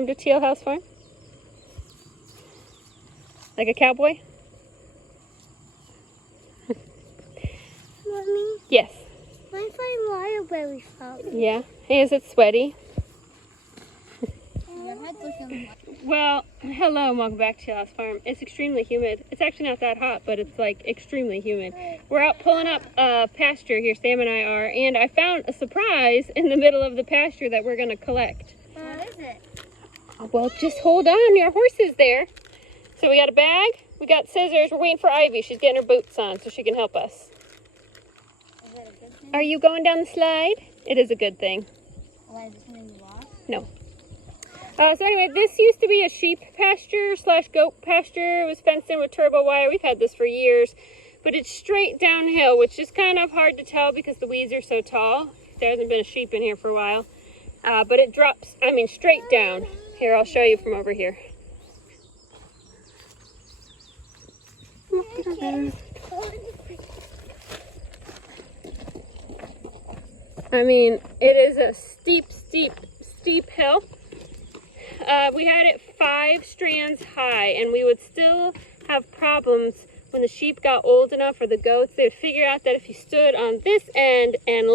welcome to Teal House Farm? Like a cowboy? Mommy? Yes. Where's my elderberries from? Yeah. Hey, is it sweaty? Well, hello and welcome back to Teal House Farm. It's extremely humid. It's actually not that hot, but it's like extremely humid. We're out pulling up pasture here, Sam and I are, and I found a surprise in the middle of the pasture that we're going to collect. What is it? Well, just hold on, your horse is there. So we got a bag, we got scissors, we're waiting for Ivy. She's getting her boots on so she can help us. Is it a good thing? Are you going down the slide? It is a good thing. Why is it something you lost? No. So anyway, this used to be a sheep pasture slash goat pasture. It was fenced in with turbo wire. We've had this for years, but it's straight downhill, which is kind of hard to tell because the weeds are so tall. There hasn't been a sheep in here for a while, but it drops, straight down. Here, I'll show you from over here. It is a steep hill. We had it 5 strands high, and we would still have problems when the sheep got old enough, or the goats. They'd figure out that if you stood on this end and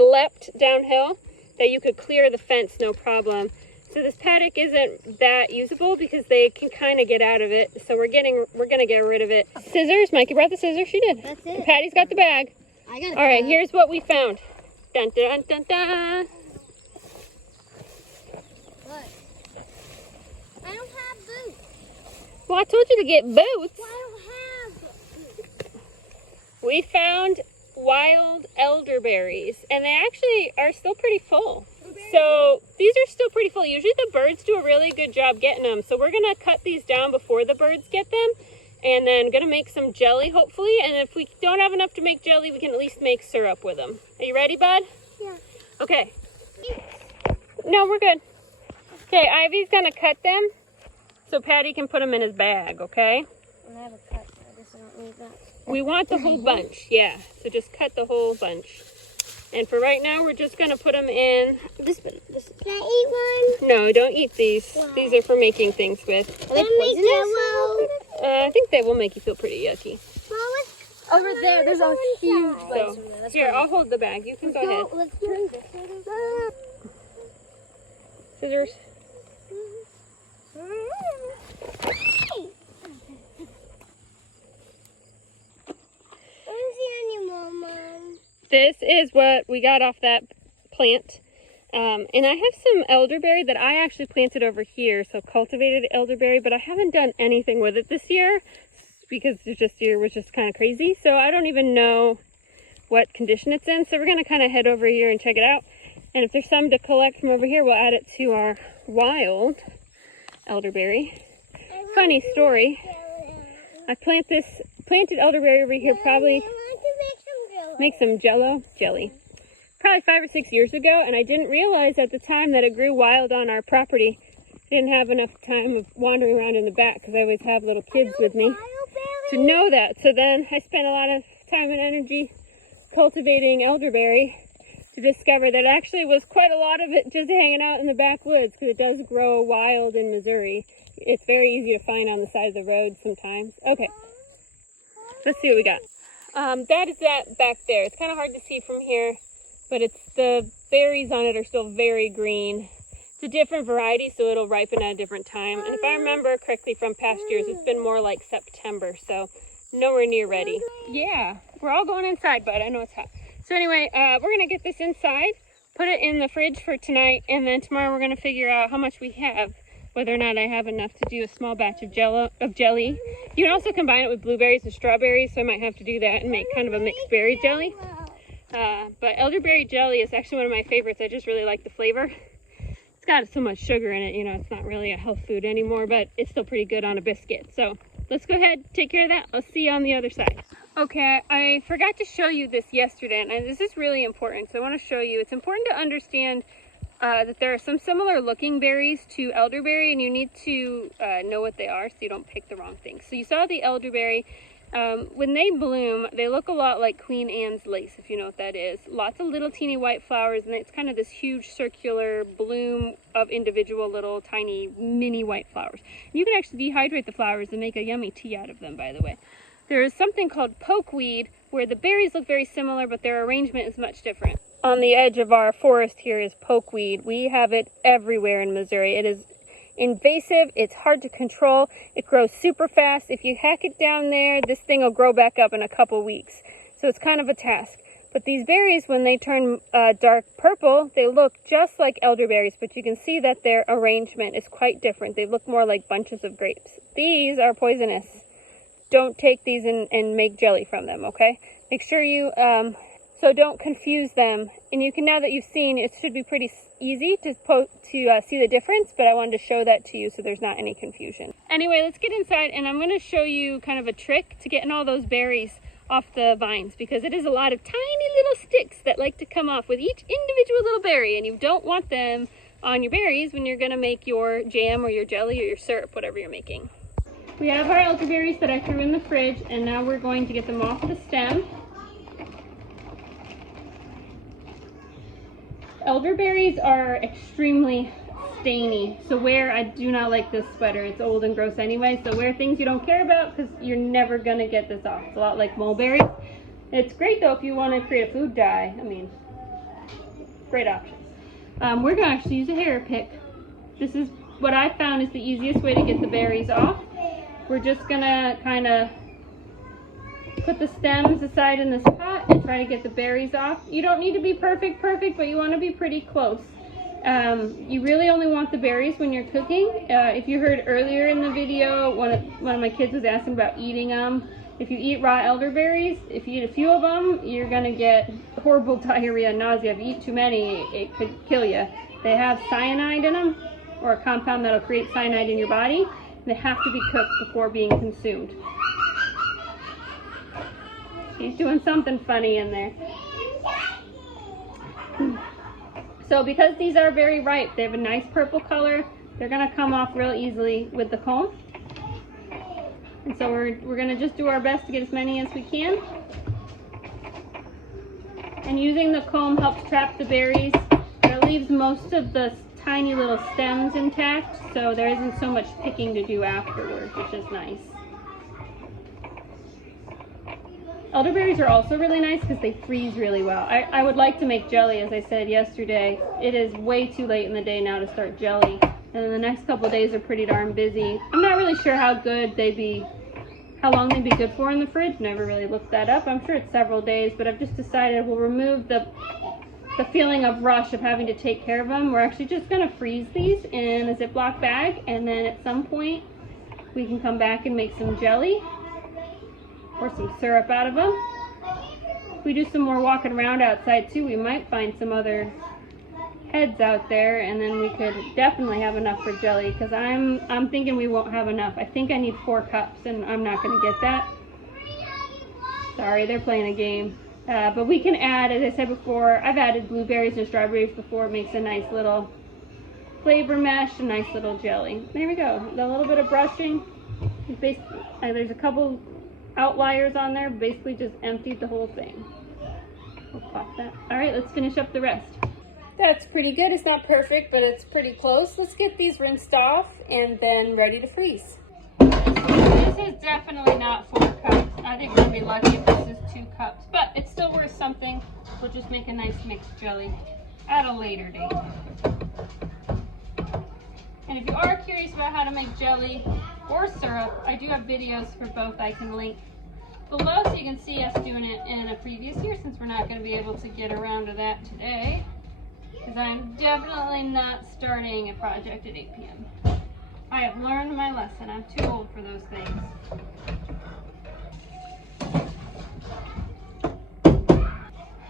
leapt downhill, that you could clear the fence no problem. So this paddock isn't that usable because they can kind of get out of it. So we're gonna get rid of it. Scissors, Mikey brought the scissors. She did. That's it. And Patty's got the bag. I got it. All right, here's what we found. Dun dun dun dun. What? I don't have boots. Well, I told you to get boots. Well, I don't have boots. We found wild elderberries, and they actually are still pretty full. So these are still pretty full. Usually the birds do a really good job getting them. So we're gonna cut these down before the birds get them, and then gonna make some jelly hopefully. And if we don't have enough to make jelly, we can at least make syrup with them. Are you ready, bud? Yeah. Okay. No, we're good. Okay, Ivy's gonna cut them so Patty can put them in his bag, okay? I have a cut. I guess I don't need that. We want the whole bunch, yeah. So just cut the whole bunch. And for right now, we're just gonna put them in. This. Can I eat one? No, don't eat these. Why? These are for making things with. Are they poisonous? I think they will make you feel pretty yucky. Over there, there's a huge So, here, I'll hold the bag. You can go ahead. Let's drink it. Scissors. Where's the animal, Mom? This is what we got off that plant. And I have some elderberry that I actually planted over here, so cultivated elderberry, but I haven't done anything with it this year because this year was just kind of crazy. So I don't even know what condition it's in. So we're going to kind of head over here and check it out. And if there's some to collect from over here, we'll add it to our wild elderberry. Funny story. I planted elderberry over here probably make some jelly. Probably 5 or 6 years ago, and I didn't realize at the time that it grew wild on our property. Didn't have enough time of wandering around in the back because I always have little kids with me to know that. So then I spent a lot of time and energy cultivating elderberry to discover that actually was quite a lot of it just hanging out in the backwoods because it does grow wild in Missouri. It's very easy to find on the side of the road sometimes. Okay, let's see what we got. That is that back there. It's kind of hard to see from here, but the berries on it are still very green. It's a different variety, so it'll ripen at a different time. And if I remember correctly from past years, it's been more like September, so nowhere near ready. Yeah, we're all going inside, bud. I know it's hot. So anyway, we're going to get this inside, put it in the fridge for tonight, and then tomorrow we're going to figure out how much we have, whether or not I have enough to do a small batch of jelly. You can also combine it with blueberries and strawberries, so I might have to do that and make kind of a mixed berry jelly. But elderberry jelly is actually one of my favorites. I just really like the flavor. It's got so much sugar in it, it's not really a health food anymore, but it's still pretty good on a biscuit. So let's go ahead, take care of that. I'll see you on the other side. Okay, I forgot to show you this yesterday, and this is really important. So I want to show you. It's important to understand that there are some similar looking berries to elderberry, and you need to know what they are so you don't pick the wrong thing. So you saw the elderberry. When they bloom, they look a lot like Queen Anne's lace, if you know what that is. Lots of little teeny white flowers, and it's kind of this huge circular bloom of individual little tiny mini white flowers. You can actually dehydrate the flowers and make a yummy tea out of them, by the way. There is something called pokeweed, where the berries look very similar, but their arrangement is much different. On the edge of our forest here is pokeweed. We have it everywhere in Missouri. It is invasive, it's hard to control, it grows super fast. If you hack it down there, this thing will grow back up in a couple weeks. So it's kind of a task. But these berries, when they turn dark purple, they look just like elderberries, but you can see that their arrangement is quite different. They look more like bunches of grapes. These are poisonous. Don't take these and make jelly from them, okay? Make sure you, so don't confuse them. And you can, now that you've seen, it should be pretty easy to see the difference, but I wanted to show that to you so there's not any confusion. Anyway, let's get inside, and I'm going to show you kind of a trick to getting all those berries off the vines, because it is a lot of tiny little sticks that like to come off with each individual little berry, and you don't want them on your berries when you're going to make your jam or your jelly or your syrup, whatever you're making. We have our elderberries that I threw in the fridge, and now we're going to get them off the stem. Elderberries are extremely stainy, so I do not like this sweater. It's old and gross anyway, so wear things you don't care about, because you're never going to get this off. It's a lot like mulberries. It's great though if you want to create a food dye. I mean, great option. We're going to actually use a hair pick. This is what I found is the easiest way to get the berries off. We're just going to kind of put the stems aside in this pot and try to get the berries off. You don't need to be perfect, but you want to be pretty close. You really only want the berries when you're cooking. If you heard earlier in the video, one of my kids was asking about eating them. If you eat raw elderberries, if you eat a few of them, you're going to get horrible diarrhea and nausea. If you eat too many, it could kill you. They have cyanide in them, or a compound that'll create cyanide in your body. They have to be cooked before being consumed. He's doing something funny in there. So because these are very ripe, they have a nice purple color, they're going to come off real easily with the comb. And so we're going to just do our best to get as many as we can. And using the comb helps trap the berries. It leaves most of the tiny little stems intact, so there isn't so much picking to do afterwards, which is nice. Elderberries are also really nice because they freeze really well. I would like to make jelly, as I said yesterday. It is way too late in the day now to start jelly, and the next couple of days are pretty darn busy. I'm not really sure how long they'd be good for in the fridge. Never really looked that up. I'm sure it's several days, but I've just decided we'll remove the feeling of rush of having to take care of them. We're actually just going to freeze these in a Ziploc bag, and then at some point we can come back and make some jelly or some syrup out of them. If we do some more walking around outside too, we might find some other heads out there, and then we could definitely have enough for jelly, because I'm thinking we won't have enough. I think I need 4 cups, and I'm not going to get that. Sorry, they're playing a game. But we can add, as I said before, I've added blueberries and strawberries before. It makes a nice little flavor mesh, a nice little jelly. There we go. A little bit of brushing. There's a couple outliers on there. Basically just emptied the whole thing. We'll pop that. All right, let's finish up the rest. That's pretty good. It's not perfect, but it's pretty close. Let's get these rinsed off and then ready to freeze. This is definitely not 4 cups. I think we'll be lucky if this is 2 cups, but it's still worth something. We'll just make a nice mixed jelly at a later date. And if you are curious about how to make jelly or syrup, I do have videos for both I can link below, so you can see us doing it in a previous year, since we're not going to be able to get around to that today, because I'm definitely not starting a project at 8 p.m. I have learned my lesson. I'm too old for those things.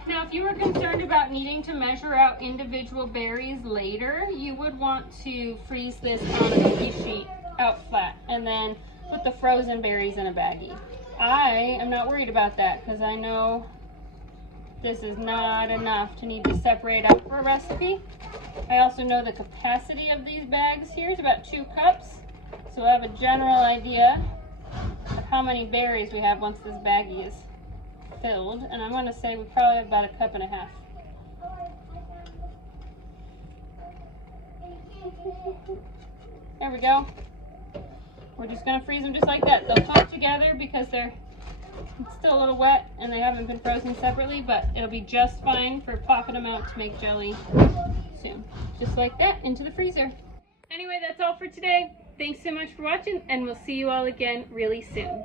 Now, if you were concerned about needing to measure out individual berries later, you would want to freeze this on a cookie sheet out flat, and then put the frozen berries in a baggie. I am not worried about that, because I know this is not enough to need to separate out for a recipe. I also know the capacity of these bags here is about 2 cups, so I have a general idea of how many berries we have once this baggie is filled, and I'm going to say we probably have about 1.5 cups. There we go. We're just going to freeze them just like that. They'll clump together because they're still a little wet and they haven't been frozen separately, but it'll be just fine for plopping them out to make jelly soon. Just like that, into the freezer. Anyway, that's all for today. Thanks so much for watching, and we'll see you all again really soon.